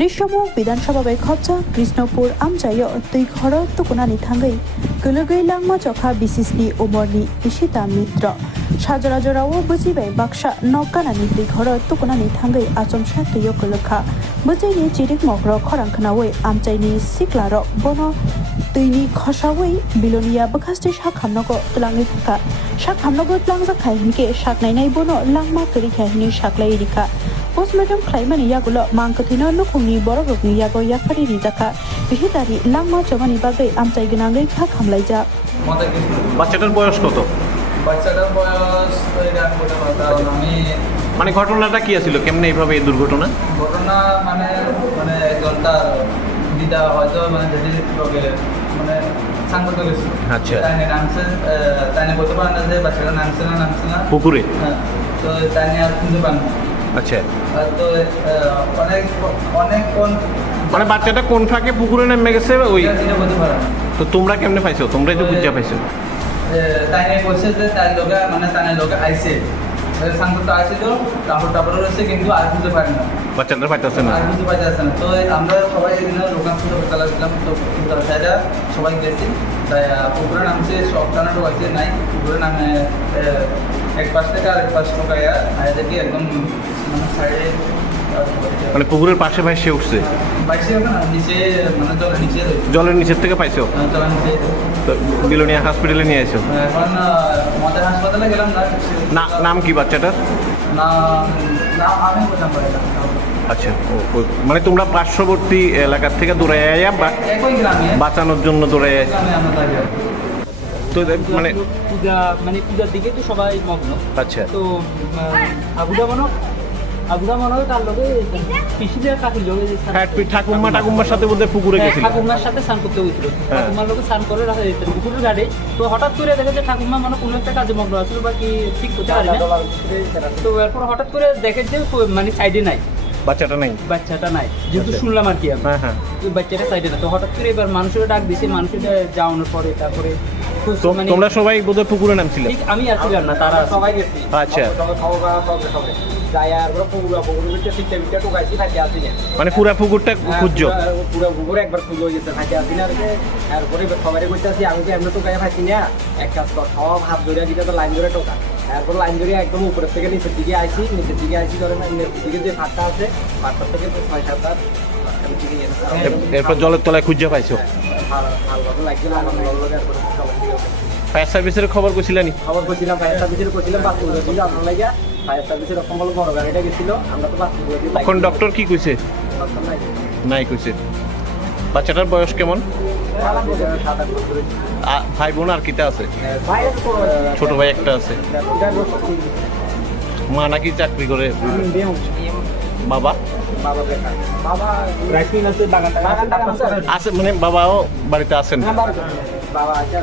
ऋषमु विधानसभा बै खबजा कृष्णपुर आमजायो दुई घर तुकुनानि थांगै गोलोगै लांमा जखा बिसिसनि उमरनि इशिता मित्र साजराजराव बुजिबाय बाक्सा नगानानि दुई घर तुकुनानि थांगै आचमसा दैयो गोलोखा बुजैनि जिरिक मग्र खरांखनावै आमजायनि सिक्लार बनो दैनि खसावै बिलोनिया बखास्ते साखामनगो तलाङै थाखा साखामनगो तलांजाखायनिके साकनायनाय बनो लांमा करिखायनि साकलायरिखा पोस्टमर्टम खालामनानै यागुलो मांकथिनो नुखुंनि बर'गनि यागो याफारि रिजाखा बिहिदारि लांमा जमानि बागै आमचाय गोनाङै खा खामलायजा বাচ্চাটার বয়স কত? বাচ্চাটার বয়স আমি মানে ঘটনাটা কি ছিল, কেমনে এইভাবে এই দুর্ঘটনা? ঘটনা মানে মানে একজন তার দিদা হয়তো মানে যেটি মানে স্নান করতে গেছিল। আচ্ছা। তাই নামছে তাই বলতে পারেন না যে বাচ্চাটা নামছে না পুকুরে? হ্যাঁ, তো তাই আর খুঁজে পান না। আচ্ছা, তো অনেকক্ষণ মানে বাচ্চাটা কোন ফাঁকে পুকুরে নেমে গেছে ওই? এটা বলতে পারেন না। তো তোমরা কেমনে পাইছো? তোমরাই তো বুঝা পাইছো। তাই বলছে যে তাই লোকে আইসে স্নান করতে আসছিল, তারপরে রয়েছে কিন্তু আর খুঁজে পারি না, বাচ্চাটা পাইতেছে না। আর খুঁজে পাইতেছে না। তো আমরা সবাই এদিন দোকান খুঁজে পেতে লাগছিলাম। তো সাইডা সবাই গেছি, তাই পুকুরে নামছে, সব টানা ঢোকাইছে নাই। পুকুরে নামে এক পাশ থেকে আরেক পাশ ঢোকাইয়া আয় দেখি একদম মানে সাইডে মানে পুকুরের পাশে ভাইসে উঠছে? বাইশে না নিচে, মানে জলের নিচে রয়েছে। জলের নিচের থেকে পাইছো? জলের নিচে। তো বিলোনিয়া হসপিটালে নিয়ে আসো? এখন আমাদের হাসপাতালে গেলাম না। নাম কি বাচ্চাটার? না আমি বললাম আচ্ছা, মানে তোমরা পার্শ্ববর্তী এলাকার থেকে দৌড়ে একই গ্রামে বাঁচানোর জন্য দৌড়ে আমরা থাকি। তো মানে পূজার দিকে তো সবাই মগ্ন। আচ্ছা, তো আবুদা মনে হয় তার লোকে পিসিদের কাকুর লোকে ঠাকুমার সাথে বোধহয় পুকুরে গেছিল। ঠাকুমার সাথে স্নান করতে গেছিল। ঠাকুমার লোকে স্নান করে রাখা যেত পুকুরের ঘাটে। তো হঠাৎ করে দেখে যে ঠাকুমা মানে কোনো একটা কাজে মগ্ন আসছিল বা কি ঠিক করতে পারে না। তো এরপর হঠাৎ করে দেখে যে মানে সাইডে নাই, বাচ্চাটা নাই, যেহেতু শুনলাম আর কি আমি। বাচ্চাটা সাইডে না। তো হঠাৎ করে এবার মানুষের ডাক দিছে, মানুষের যাওয়ানোর পরে তারপরে তোমরা সবাই বোধহয় পুকুরে নামছিলে? আমি আর ছিলাম না, তারা সবাই গেছি। আচ্ছা, মানে পুরা পুকুরটা খুঁজছো? পুরো পুকুর একবার খুঁজে গেছে, থাকে আসি না। তারপরে সবাই করতেছি, আমি তো এমনি তো গায়ে ফাঁকি না, এক কাজ কর, সব হাত ধরে দিতে তো লাইন ধরে টোকা। তারপর লাইন ধরে একদম উপরের থেকে নিচের দিকে আইসি ধরে না, নিচের দিকে যে ফাঁকটা আছে, ফাঁকটা থেকে 6-7 হাত মাঝখানের দিকে এরপর জলের তলায় খুঁজে পাইছো? ভালোভাবে লাগছিল। ফায়ার সার্ভিসের খবর করছিলেন? খবর করছিলাম, ফায়ার সার্ভিসের করছিলাম, বাথরুমে ছিল আপনার লাগিয়া। ফায়ার সার্ভিসের রকম হলো বড় গাড়িটা গেছিল, আমরা তো বাথরুমে দিই। এখন ডক্টর কি কইছে? নাই কইছে। বাচ্চাটার বয়স কেমন? ভাই বোন আর কিটা আছে? ছোট ভাই একটা আছে। মা নাকি চাকরি করে? বাবা রাইস মিল আছে, বাগান আছে, মানে বাবাও বাড়িতে আছেন? বাবা আছে।